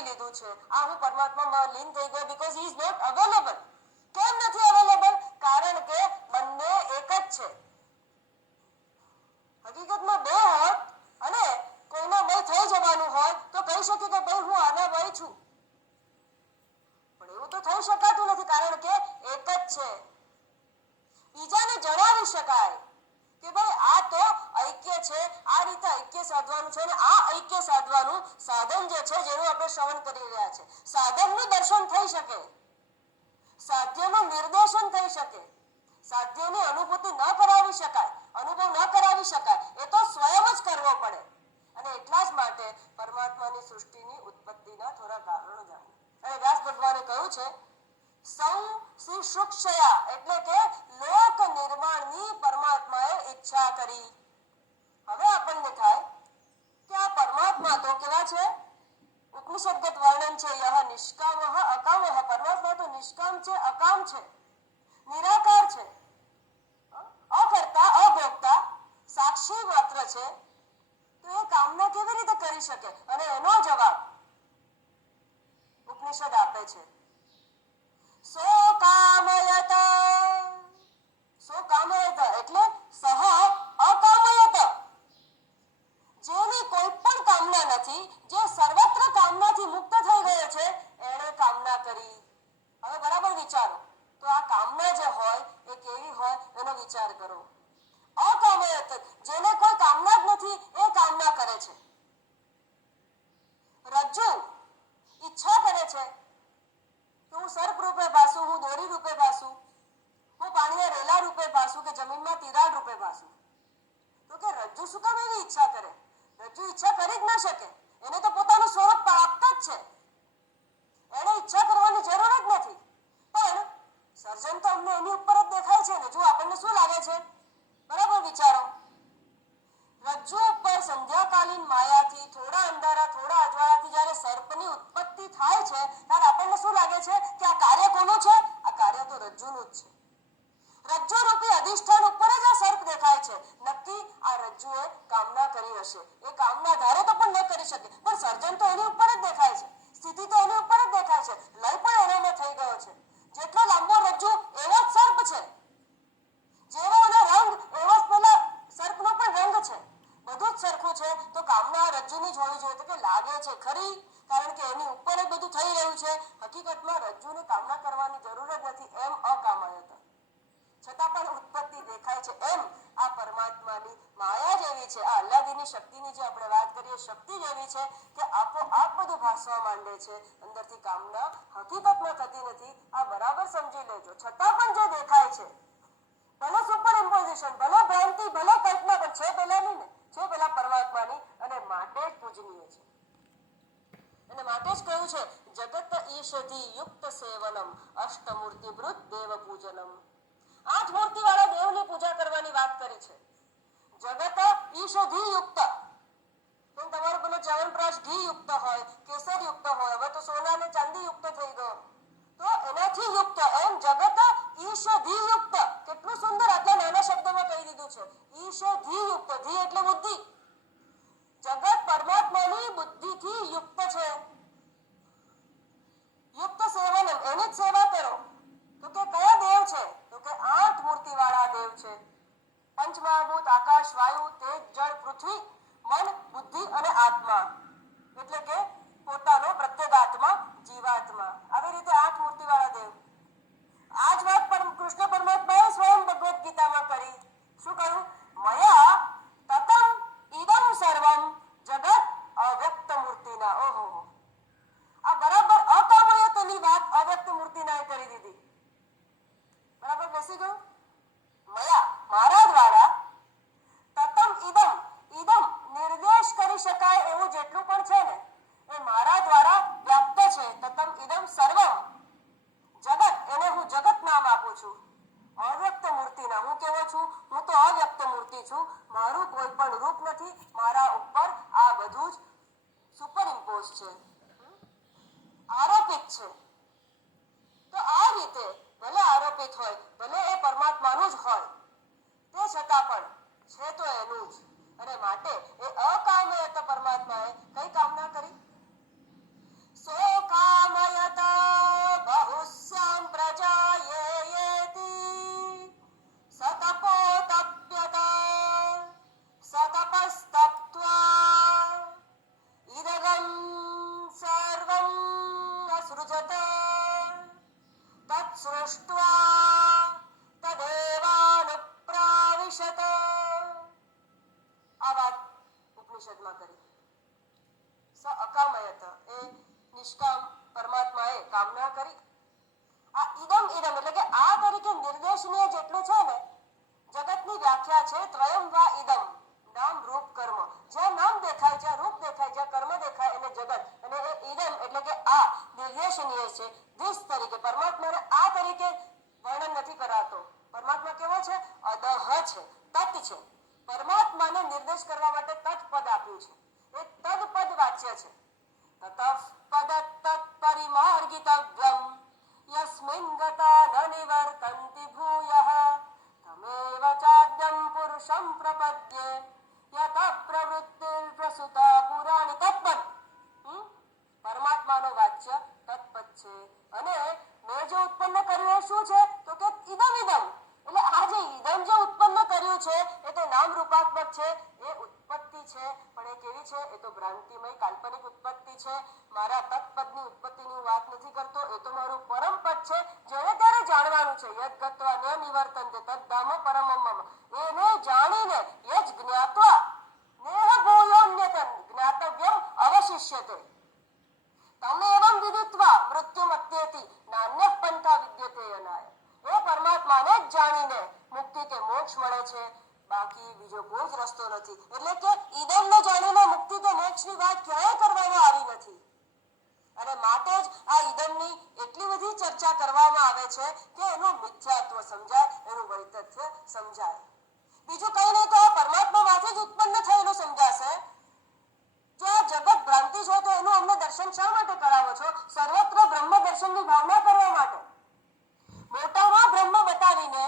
લઈ લીધું છે, આ હું પરમાત્મામાં લીન થઈ ગયો because he is not available. કેમ નથી અવેલેબલ? કારણ કે બંને એક જ છે. હકીકતમાં બે હોત અને કોઈના બે થઈ જવાનું હોય તો કહી શકે કે ભાઈ હું આના વય છું, પણ એવું તો થઈ શકાતું નથી કારણ કે એક જ છે. બીજાને જણાવી શકાય કે ભાઈ આ તો ઐક્ય છે, આ રીતે ઐક્ય સાધવાનું છે, અને આ ઐક્ય સાધવાનું સાધન જે છે જેનું આપણે શ્રવણ કરી રહ્યા છે, સાધનનું દર્શન થઈ શકે, સાધ્યનું નિર્દેશન થઈ શકે, સાધ્યની અનુભૂતિ ન કરાવી શકાય, અનુભવ ન કરાવી શકાય, એ તો સ્વયં જ કરવો પડે. અને એટલા જ માટે પરમાત્માની સૃષ્ટિની ઉત્પત્તિના થોડા કારણો જાણીએ. અને વ્યાસ ભગવાને કહ્યું છે સંશિશુક્ષયા એટલે કે લોક નિર્માણની પરમાત્માએ ઈચ્છા કરી. હવે આપણને થાય કે આ પરમાત્મા તો કેવા છે? ઉપનિષદગત વર્ણન છે યહ નિષ્કામઃ અકામઃ. પરમાત્મા તો નિષ્કામ છે, અકામ છે, નિરાકાર છે, અકર્તા અભોક્તા, સાક્ષી માત્ર છે. તો એ કામના કેવી રીતે કરી શકે? અને એનો જવાબ ઉપનિષદ આપે છે સો કામયત. સો કામયત એટલે સહ અકામયત. જેની કોઈ પણ કામના નથી, જે સર્વત્ર કામનાથી મુક્ત થઈ ગયો છે, એણે કામના કરી. હવે બરાબર વિચારો તો આ કામના જે હોય એ કેવી હોય એનો વિચાર કરો. અકામયત જેને કોઈ કામના જ નથી એ કામના કરે છે. રજ્જુ ઈચ્છા કરે છે કે હું સર્પ રૂપે ભાસું, હું દોરી રૂપે ભાસું, હું પાણીના રેલા રૂપે ભાસું કે જમીનમાં તિરાડ રૂપે ભાસું. તો કે રજ્જુ શું કામ એવી ઈચ્છા કરે? રજ્જુ ઈચ્છા કરી જ ના શકે, એને તો પોતાનું સ્વરૂપ પ્રાપ્ત જ છે, એને ઈચ્છા કરવાની જરૂર જ નથી. પણ સર્જન તો અમને એની ઉપર જ દેખાય છે ને. જો આપણને શું લાગે છે? બરાબર વિચારો. રજ્જુ ઉપર સંધ્યાકાલીન માયાથી થોડા અંધારા થોડા અજવાળાથી જ્યારે સર્પની ઉત્પત્તિ થાય છે ત્યારે આપણને શું લાગે છે કે આ કાર્ય કોનું છે? આ કાર્ય તો રજ્જુનું જ છે. રજ્જુ રૂપી અધિષ્ઠાન ઉપર જ આ સર્પ દેખાય છે. નક્કી આ રજ્જુએ કામના કરી હશે. એ કામના ધારે તો પણ ન કરી શકે, પણ સર્જન તો એની ઉપર જ દેખાય છે, સ્થિતિ તો એની ઉપર જ દેખાય છે, લય પણ એનામાં થઈ ગયો છે. જેટલો લાંબો રજ્જુ એવો જ સર્પ છે, જેવો એનો રંગ એવો જ પેલા સર્પનો પણ રંગ છે, બધું જ સરખું છે. તો કામના રજ્જુની જ હોવી જોઈએ. તો કે લાગે છે ખરી, કારણ કે એની ઉપર જ બધું થઈ રહ્યું છે. હકીકતમાં રજ્જુને કામના કરવાની જરૂર જ નથી, એમ અકામાયત. છતાં પણ ઉત્પત્તિ દેખાય છે. એમ આ પરમાત્માની માયા જેવી છે, આ અલ્લાદીની શક્તિની જે આપણે વાત કરીએ શક્તિ જેવી છે કે આપોઆપ બધું ભાસવા માંડે છે. અંદરથી કામના હકીકતમાં થતી નથી. આ બરાબર સમજી લેજો. છતાં પણ જે દેખાય છે, ભલે સુપર ઇમ્પોઝિશન, ભલે ભ્રાંતિ, ભલે કલ્પના, પણ છે પેલાની ને, છે પેલા પરમાત્માની, અને માટે જ પૂજનીય છે. અને માટે જ કહ્યું છે જગત ઈશધિ યુક્ત સેવનમ અષ્ટમૂર્તિ વૃત દેવ પૂજનમ. 8 મૂર્તિ વાળા દેવની પૂજા કરવાની વાત કરી છે. જગત ઈશધિ યુક્ત, તો તમારો પેલો ચ્યવનપ્રાશ ઘી યુક્ત હોય, કેસર યુક્ત હોય, હવે તો સોના ને ચાંદી યુક્ત થઈ ગયો, તો એનાથી યુક્ત. એમ જગત ઈશધિ યુક્ત. કેટલું સુંદર આટલા નાના શબ્દોમાં કહી દીધું છે. ઈશધિ યુક્ત, ધિ એટલે બુદ્ધિ. જગત પરમાત્માની બુદ્ધિથી યુક્ત છે. યુક્ત સેવનમ, એની જ સેવા કરો. તો કે કયા દેવ છે? તો કે 8 મૂર્તિ વાળા દેવ છે. પંચમહાભૂત આકાશ, વાયુ, તેજ, જળ, પૃથ્વી, મન, બુદ્ધિ અને આત્મા, એટલે કે પોતાનો પ્રત્યેગાત્મા, જીવાત્મા. આવી રીતે 8 મૂર્તિ વાળા દેવ. આ જ વાત પર કૃષ્ણ પરમાત્માએ સ્વયં ભગવદ્ ગીતામાં કરી. શું કહ્યું? મયા તતમ ઇદમ સર્વમ જગત અવ્યક્ત મૂર્તિના. ઓહો, આ બરાબર અકામયતની વાત અવ્યક્ત મૂર્તિના કરી દીધી. બરાબર બેસી ગયું? મયા મારા દ્વારા, તતમ ઇદમ, ઇદમ નિર્દેશ કરી શકાય એવું જેટલું પણ છે ને એ મારા દ્વારા વ્યાપ્ત છે. તતમ ઇદમ સર્વમ જગત, એને હું જગત નામ આપું છું. અવ્યક્ત મૂર્તિના, હું કેવો છું? હું તો અવ્યક્ત મૂર્તિ છું. મારું કોઈ પણ રૂપ નથી. મારા ઉપર આ બધું જ સુપર ઇમ્પોઝ છે, આરોપિત છે. તો આ રીતે ભલે આરોપિત હોય, ભલે એ પરમાત્માનું જ હોય, તે છતાં પણ છે તો એનું જ. અને માટે એ અકામયત પરમાત્માએ કઈ કામના કરી? સો કે નિર્દેશનીય જેટલું છે ને, જગતની વ્યાખ્યા છે ત્રયમ વા ઇદમ, નામ રૂપ કર્મ. જ્યાં નામ દેખાય, જ્યાં રૂપ દેખાય, જ્યાં કર્મ દેખાય એને જગત, અને એ ઇદમ એટલે કે આ નિર્દેશનીય છે. દિસ તરીકે પરમાત્માને આ તરીકે વર્ણન નથી કરાતો. પરમાત્મા કેવો છે? અદહ છે, તત છે. પરમાત્માને નિર્દેશ કરવા માટે તત પદ આપ્યું છે. એ તદ પદ વાચ્ય છે. તતઃ પદત્ત પરિમાર્ગિતવ્યમ યસ્મિન ગતા ન નિવર્તન્તિ ભૂયઃ તમેવ ચાદ્યં પુરુષં પ્રપદ્યે યત પ્રવૃત્તિર પ્રસુતા પુરાણી. તત્પદ પરમાત્માનો વાચ્ય તત્પદ છે. અને મેં જે ઉત્પન્ન કર્યું એ શું છે? તો કે ઇદમ ઇદમ. એટલે આ જે ઇદમ જે ઉત્પન્ન કર્યું છે એ તો નામ રૂપાત્મક છે, એ ઉત્પત્તિ છે. પણ એ કેવી છે? એ તો ભ્રાંતિમય કાલ્પનિક ઉત્પત્તિ છે. મારા તત્પદની ઉત્પત્તિની વાત નથી કરતો. એ તો મારું પરમ પદ છે, જેને ત્યારે જાણવાનું છે. યદ ગત્વા ન નિવર્તન્તે તદ્ધામ પરમમ મમ. એને જાણીને યજ જ્ઞાત્વા નેહ ભૂયોન્યતન જ્ઞાતવ્યમ અવશિષ્યતે તમે એવં વિદિત્વા મૃત્યુમત્યેતિ નાન્યઃ પંથા વિદ્યતે અનાય. એ પરમાત્માને જ જાણીને મુક્તિ કે મોક્ષ મળે છે, બાકી બીજો કોઈ જ રસ્તો નથી. એટલે કે ઇદમને જાણીને મુક્તિ કે મોક્ષની વાત ક્યાંય કરવામાં આવી નથી. અને માટે જ આ ઇદમની એટલી બધી ચર્ચા કરવામાં આવે છે કે એનું મિથ્યાત્વ સમજાય, એનું વૈતથ્ય સમજાય. બીજું કઈ નહીં તો આ પરમાત્મામાંથી જ ઉત્પન્ન થયેલું સમજાશે. જો આ જગત ભ્રાંતિ છે તો એનું અમને દર્શન શા માટે કરાવો છો? સર્વત્ર બ્રહ્મ દર્શનની ભાવના કરવા માટે. મોટામાં બ્રહ્મ બતાવીને,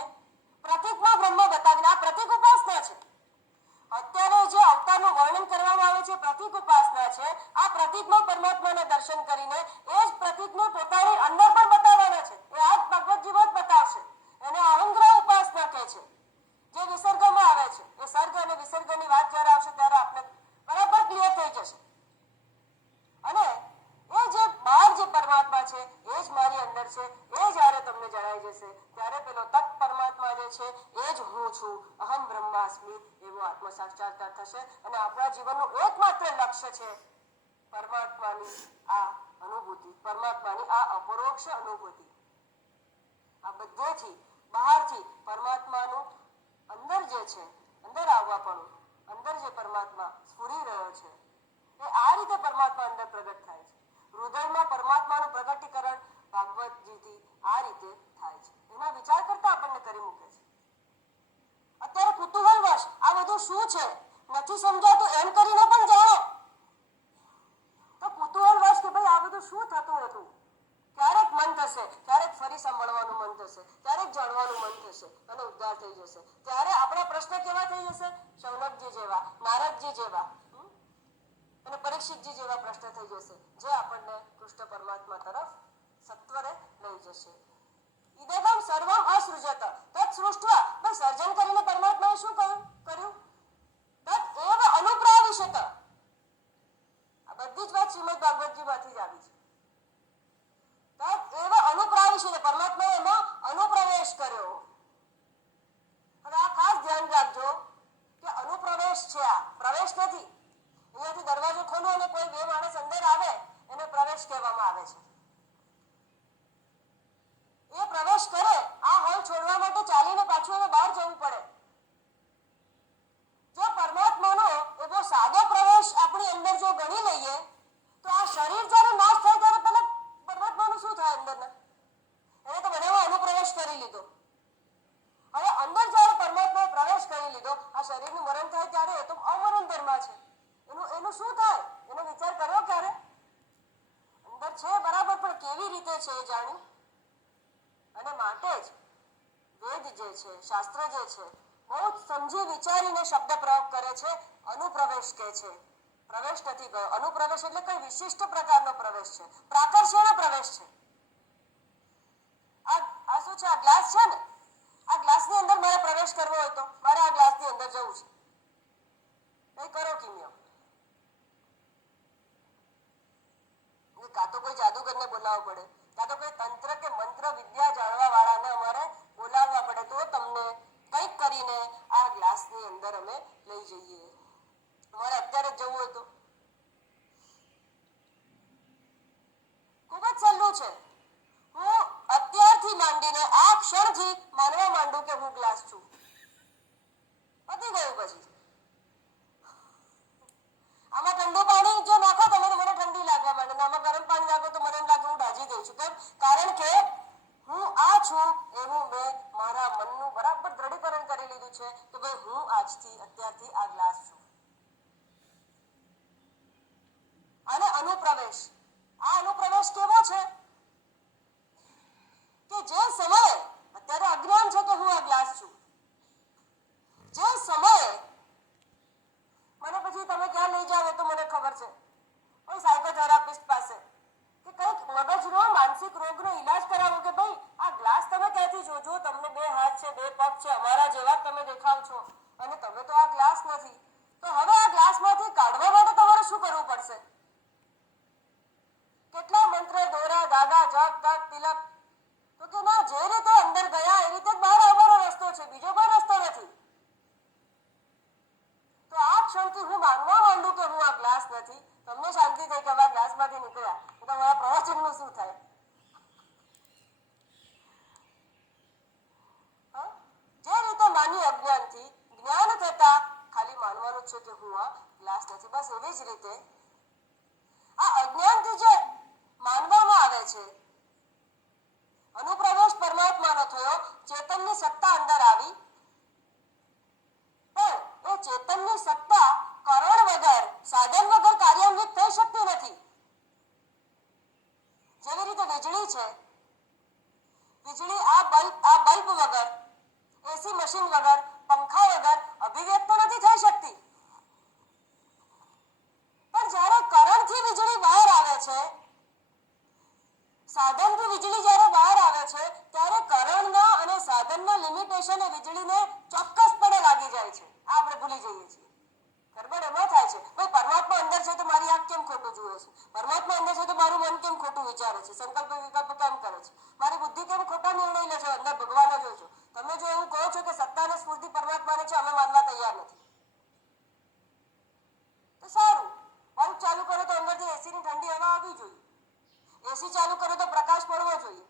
પ્રતીકમાં બ્રહ્મ બતાવીને, આ પ્રતીક ઉપાસના છે. અત્યારે જે અવતારનું વર્ણન કરવામાં આવે છે પ્રતીક ઉપાસના છે. આ પ્રતીકમાં પરમાત્માના દર્શન કરીને એ જ પ્રતીકને પોતાની અંદર પણ બતાવવાના છે. એ આ ભગવતજીમાં જ બતાવશે. એને અહંગ્રહ ઉપાસના કહે છે, જે વિસર્ગમાં આવે છે. એ સર્ગ અને વિસર્ગની વાત જ્યારે આવશે ત્યારે આપણે બરાબર ક્લિયર થઈ જશે. અને એ જે બહાર જે પરમાત્મા છે એ જ મારી અંદર છે, એ જ્યારે તમને જણાઈ જશે ત્યારે પેલો તત્ પરમાત્મા જે છે એ જ હું છું, અહમ બ્રહ્માસ્મિ, એવો આત્મ સાક્ષાત્કાર થશે. અને આપણા જીવનનું એકમાત્ર લક્ષ્ય છે પરમાત્માની આ અનુભૂતિ, પરમાત્માની આ અપરોક્ષ અનુભૂતિ. આ બધેથી બહારથી પરમાત્માનું અંદર જે છે, અંદર આવવાપણું, અંદર જે પરમાત્મા સ્ફુરી રહ્યો છે, એ આ રીતે પરમાત્મા અંદર પ્રગટ થાય છે. હૃદયમાં પરમાત્માનું પ્રગટીકરણ ભાગવતજીથી આ રીતે થાય છે. એના વિચાર કરતા આપણને કરી મૂકે છે. અત્યારે કુતૂહલવશ આ બધું શું છે નથી સમજાતું એમ કરીને પણ જાણો તો કુતૂહલવશ કે ભાઈ આ બધું શું થતું હતું, ક્યારેક મન થશે, ક્યારેક ફરી સાંભળવાનું મન થશે, ક્યારેક જાણવાનું મન થશે અને ઉદ્ધાર થઈ જશે. ત્યારે આપણા પ્રશ્ન કેવા થઈ જશે? શૌનકજી જેવા, નારદજી જેવા અને પરીક્ષિતજી જેવા પ્રશ્ન થઈ જશે, જે આપણને કૃષ્ણ પરમાત્મા તરફ સત્વરે લઈ જશે. ઇદગમ સર્વમ અસૃજત તત સૃષ્ટવા. ભાઈ સર્જન કરીને પરમાત્માએ શું કર્યું? તત એવ અનુપ્રાવિશત. આ બધી જ વાત શ્રીમદ ભાગવતજીમાંથી જ આવી છે. તત એવ અનુપ્રાવિશત, પરમાત્માએ એમાં અનુપ્રવેશ કર્યો. હવે આ ખાસ ધ્યાન રાખજો કે અનુપ્રવેશ છે, આ પ્રવેશ નથી. અહીંયાથી દરવાજો ખોલો અને કોઈ બે માણસ અંદર આવે એને પ્રવેશ કહેવામાં આવે છે. એ પ્રવેશ કરે, આ હોલ છોડવા માટે ચાલીને પાછું એને બહાર જવું પડે. જો પરમાત્માનો એવો સાદો પ્રવેશ આપણી અંદર જો ગણી લઈએ તો આ શરીર જ્યારે નાશ થાય ત્યારે પહેલા પરમાત્માનું શું થાય અંદરના? એને તો બધામાં અનુપ્રવેશ કરી લીધો. હવે અંદર જ્યારે પરમાત્માએ પ્રવેશ કરી લીધો, આ શરીરનું મરણ થાય ત્યારે એ તો અમરણ ધર્મ છે. એનું શું થાય? એનો વિચાર કર્યો ક્યારે? અંદર છે બરાબર, પણ કેવી રીતે છે એ જાણ્યું. અને માટે જ વેદ જે છે, શાસ્ત્ર જે છે, બહુ જ સમજી વિચારીને શબ્દ પ્રયોગ કરે છે. અનુપ્રવેશ કહે છે, પ્રવેશ નથી ગયો. અનુપ્રવેશ એટલે કઈ વિશિષ્ટ પ્રકારનો પ્રવેશ છે, પ્રાકર્ષણ પ્રવેશ છે. આ શું છે? આ ગ્લાસ છે ને, આ ગ્લાસની અંદર મારે પ્રવેશ કરવો હોય તો મારે આ ગ્લાસની અંદર જવું છે. કઈ કરો કિમિયો, કાં તો કોઈ જાદુગરને બોલાવવો પડે, કાં તો કોઈ તંત્ર કે મંત્ર વિદ્યા જાણવા વાળાને અમારે બોલાવવા પડે, તો તમને કંઈક કરીને આ ગ્લાસની અંદર અમે લઈ જઈએ. અમારે અત્યારે જ જવું હોય તો ખૂબ જ સહેલું છે. હું અત્યારથી માંડીને આ ક્ષણથી માંડું કે હું ગ્લાસ છું. પતી ગયું. પછી આમાં ઠંડુ પાણી જો નાખો તમે તો મને ઠંડી લાગવા માંડે, આમાં ગરમ પાણી નાખો તો મને એમ લાગે હું દાઝી ગઈ છું. કેમ? કારણ કે હું આ છું એવું મેં મારા મનનું બરાબર દ્રઢીકરણ કરી લીધું છે કે ભાઈ હું આજથી અત્યારથી આ ગ્લાસ છું. અને અનુપ્રવેશ, આ અનુપ્રવેશ કેવો છે કે જે સમયે અત્યારે અજ્ઞાન છે કે હું આ ગ્લાસ છું, જે સમયે મને પછી તમે ક્યાં લઈ જાવ તો મને ખબર છે, કોઈ સાયકોથેરાપિસ્ટ પાસે કે કંઈક મગજનો માનસિક રોગનો ઈલાજ કરાવો કે ભાઈ આ ગ્લાસ તમે ક્યાંથી જો તમને 2 હાથ છે 2 પગ છે અમારા જેવા તમે દેખાવ છો અને તમે તો આ ગ્લાસ નથી, તો હવે આ ગ્લાસમાંથી કાઢવા માટે તમારે શું કરવું પડશે? કેટલા મંત્ર દોરા ધાગા જપ તપ તિલક, તો કે ના, જે રીતે અંદર ગયા એ રીતે બહાર આવવાનો રસ્તો છે, બીજો કોઈ રસ્તો નથી. તો આ ક્ષણથી હું માનવા માંડું કે હું આ ગ્લાસ નથી, તમને શાંતિ થઈ કે હવે ગ્લાસમાંથી નીકળ્યા તો તમારા પ્રવચનનું શું થાય? જે રીતે માની અજ્ઞાનથી જ્ઞાન થતા ખાલી માનવાનું છે કે હું આ ગ્લાસ નથી, બસ એવી જ રીતે આ અજ્ઞાનથી જે માનવામાં આવે છે અનુપ્રવેશ પરમાત્માનો થયો, ચેતનની સત્તા અંદર આવી, પણ એ ચેતનની સત્તા કરણ વગર સાધન વગર કાર્યાન્વિત થઈ શકતી નથી. જેવી રીતે વીજળી છે, વીજળી આ બલ્બ વગર, એસી મશીન વગર, પંખા વગર અભિવ્યક્ત નથી થઈ શકતી. પણ જ્યારે કરણથી વીજળી બહાર આવે છે, સાધનથી વીજળી જ્યારે બહાર આવે છે ત્યારે કરણના અને સાધનના લિમિટેશન એ વીજળીને ચોક્કસપણે લાગી જાય છે. આ આપણે ભૂલી જઈએ છીએ. ગરબડ એમાં થાય છે, ભાઈ પરમાત્મા અંદર છે તો મારી આંખ કેમ ખોટું જુએ છે, પરમાત્મા અંદર છે તો મારું મન કેમ ખોટું વિચારે છે, સંકલ્પ વિકલ્પ કેમ કરે છે, મારી બુદ્ધિ કેમ ખોટા નિર્ણય લે છે, અંદર ભગવાન જ છો. તમે જો એવું કહો છો કે સત્તા અને સ્ફૂર્તિ પરમાત્માને છે, અમે માનવા તૈયાર નથી, તો સારું, બલ્બ ચાલુ કરો તો અંદરથી એસીની ઠંડી હવા આવવી જોઈએ, એસી ચાલુ કરો તો પ્રકાશ પડવો જોઈએ,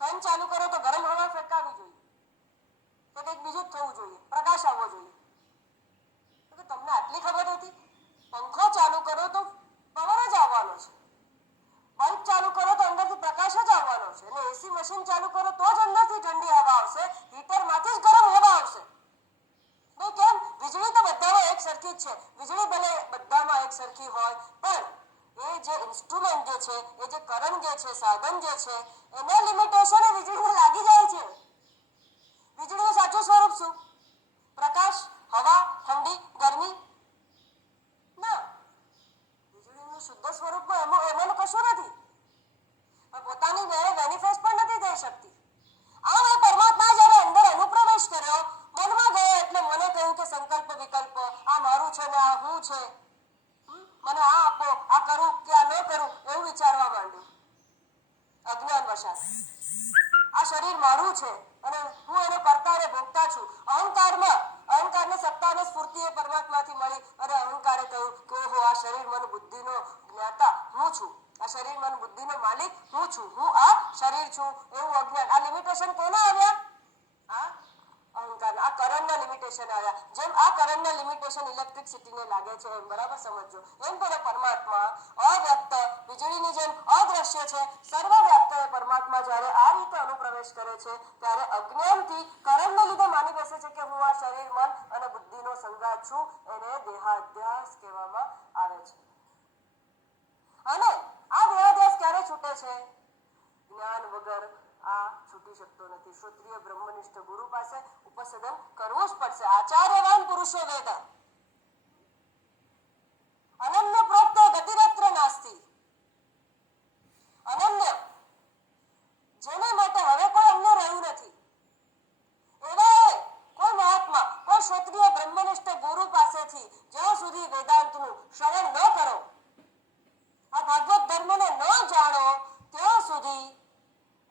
ફેન ચાલુ કરો તો ગરમ હવા ફેંકાવી જોઈએ, તો કંઈક બીજું જ થવું જોઈએ, પ્રકાશ આવવો જોઈએ. તો તમને આટલી ખબર હતી? પંખો ચાલુ કરો તો પવન જ આવવાનો છે, બલ્બ ચાલુ કરો તો અંદરથી પ્રકાશ જ આવવાનો છે, અને એસી મશીન ચાલુ કરો તો જ અંદરથી ઠંડી હવા આવશે, હીટરમાંથી જ ગરમ હવા આવશે. નહીં કેમ? વીજળી તો બધામાં એક સરખી જ છે, વીજળી ભલે બધામાં એક સરખી હોય પણ એ જે ઇન્સ્ટ્રુમેન્ટ જે છે, એ જે કરંટ જે છે, સાધન જે છે, એના લિમિટેશન એ વીજળીને લાગી જાય છે. વીજળીનું સાચું સ્વરૂપ શું? પ્રકાશ, હવા, ઠંડી, ગરમી? ના, વીજળીનું શુદ્ધ સ્વરૂપમાં એમાંનું કશું નથી, પોતાની મેનિફેસ્ટ પણ નથી થઈ શકતી. આમ એ પરમાત્મા જ્યારે અંદર અનુપ્રવેશ કર્યો, મનમાં ગયો એટલે મને કહ્યું કે સંકલ્પ વિકલ્પ, આ મારું છે ને આ હું છે, મને આ આપો, આ કરું કે આ ન કરું, એવું વિચારવા માંડ્યું અજ્ઞાન વશાત. આ શરીર મારું છે અને હું એનો કરતા અને ભોગતા છું. અહંકારને સત્તા અને સ્ફૂર્તિ એ પરમાત્માથી મળી અને અહંકારે કહ્યું કે ઓહો, આ શરીર મન બુદ્ધિનો જ્ઞાતા હું છું, આ શરીર મન બુદ્ધિનો માલિક હું છું, હું આ શરીર છું, એવું અજ્ઞાન. આ લિમિટેશન કોના આવ્યા? આ અહંકાર, આ કરંટના લિમિટેશન આવ્યા. જેમ આ કરંટના લિમિટેશન ઇલેક્ટ્રિસિટીને લાગે છે એમ, બરાબર સમજો, એમ પણ પરમાત્મા અવ્યક્ત વીજળીની જેમ અદ્રશ્ય છે, સર્વવ્યાપ્ત પરમાત્મા જ્યારે આ રીતે અનુપ્રવેશ કરે છે ત્યારે અજ્ઞાનથી કરણને લીધે માની બેસે છે કે હું આ શરીર મન અને બુદ્ધિનો સંગાત છું, એને દેહાધ્યાસ કહેવામાં આવે છે. અને આ દેહાધ્યાસ ક્યારે છૂટે છે? જ્ઞાન વગર આ છૂટી શકતો નથી. ક્ષત્રિય બ્રહ્મનિષ્ઠ ગુરુ પાસે ઉપસદન કરવું જ પડશે. આચાર્યવાન પુરુષો વેદ, અનન્ય પ્રોક્તો ગતિરત્ર નાસ્તિ. અનન્ય, જેને માટે હવે કોઈ અન્ય રહ્યું નથી, એવા કોઈ મહાત્મા, કોઈ ક્ષત્રિય બ્રહ્મનિષ્ઠ ગુરુ પાસેથી જ્યાં સુધી વેદાંતનું શ્રવણ ન કરો, આ ભાગવત ધર્મને ન જાણો, ત્યાં સુધી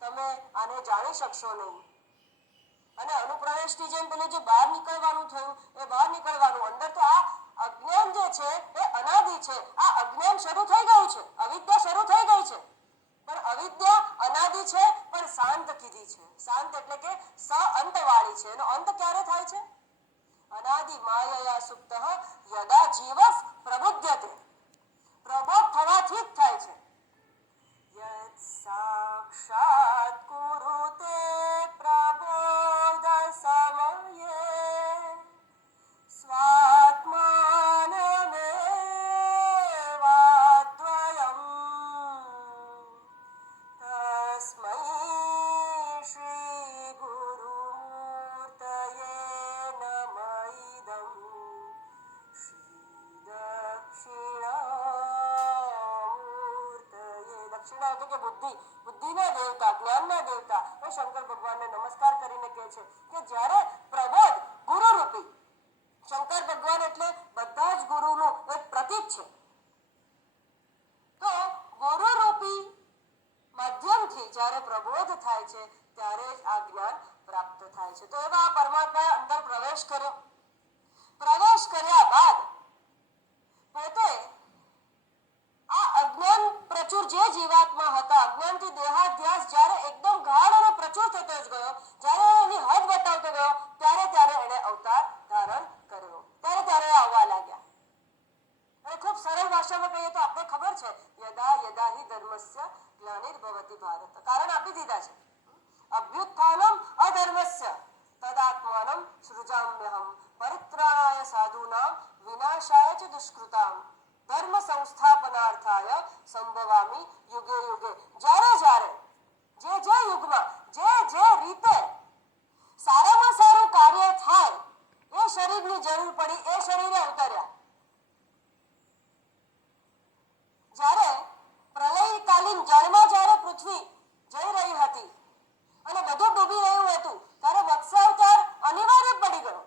તમે આને જાણી શકશો નહીં. અને અનુપ્રવેશની જેમ પેલું જે બહાર નીકળવાનું થયું, એ બહાર નીકળવાનું, અંદર તો આ અજ્ઞાન જે છે એ અનાદિ છે. આ અજ્ઞાન શરૂ થઈ ગયું છે, અવિદ્યા શરૂ થઈ ગઈ છે, પણ અવિદ્યા અનાદિ છે પણ શાંત કીધી છે. શાંત એટલે કે સાક્ષાત કુરુતે પ્રબોધ સમયે સ્વાત્માનમેવાદ્વયમ તસ્મૈ શ્રી ગુરુમૂર્તયે નમઃ ઇદં શ્રી દક્ષિણામૂર્તયે. દક્ષિણા એટલે કે બુદ્ધિના દેવતા, જ્ઞાનના દેવતા એ શંકર ભગવાનને નમસ્કાર કરીને કહે છે કે જ્યારે પ્રબોધ ગુરુ રૂપી, શંકર ભગવાન એટલે બધા જ ગુરુનું એક પ્રતીક છે, તો ગુરુ રૂપી માધ્યમથી જ્યારે પ્રબોધ થાય છે ત્યારે જ આ જ્ઞાન પ્રાપ્ત થાય છે. તો એવા આ પરમાત્માએ અંદર પ્રવેશ કર્યો. પ્રવેશ કર્યા બાદ પોતે આ અજ્ઞાન પ્રચુર જે જીવાત્મા હતા, અજ્ઞાનથી દેહાધ્યાસ જ્યારે એકદમ ગાઢ અને પ્રચુર થતો જ ગયો, જ્યારે એની હદ બતાવતો ગયો, ત્યારે એણે અવતાર ધારણ કર્યો, ત્યારે આવવા લાગ્યા. અને ખૂબ સરળ ભાષામાં કહીએ તો આપણે ખબર છે, યદા યદા હિ ધર્મસ્ય ગ્લાનિર્ભવતિ ભારત, કારણ આપી દીધા છે. અભ્યુત્થાનમ અધર્મસ્ય તદાત્માનમ સૃજામ્યહમ પરિત્રાણાય સાધૂનાં વિનાશાય ચ દુષ્કૃતામ ધર્મ સંસ્થાપનાર્થાય સંભવામિ યુગે યુગે. જ્યારે જે યુગમાં જે રીતે સારામાં સારું કાર્ય થાય એ શરીરની જરૂર પડી, એ શરીરે અવતર્યા. જ્યારે પ્રલયકાલીન જળમાં જ્યારે પૃથ્વી જઈ રહી હતી અને બધું ડૂબી રહ્યું હતું, ત્યારે મત્સ્ય અવતાર અનિવાર્ય પડી ગયો.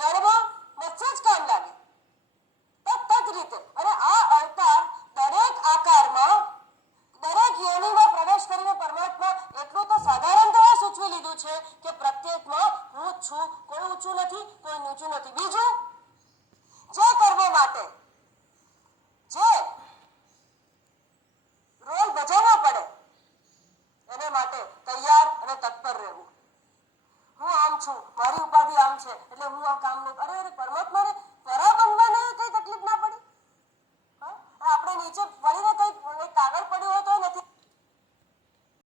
જળમાં મત્સ્ય જ કામ લાગે. તદ રીતે અને આ અવતાર દરેક આકારમાં, દરેક યોનિમાં પ્રવેશ કરીને પરમાત્મા એટલું તો સાધારણતઃ સૂચવી લીધું છે કે પ્રત્યેકમાં હું જ છું, કોઈ ઊંચું નથી, કોઈ નીચું નથી. બીજું, જે કર્મ માટે જે રોલ ભજવવો પડે એને માટે તૈયાર અને તત્પર રહેવું. હું આમ છું, મારી ઉપાધિ આમ છે એટલે હું આ કામ નહીં, અરે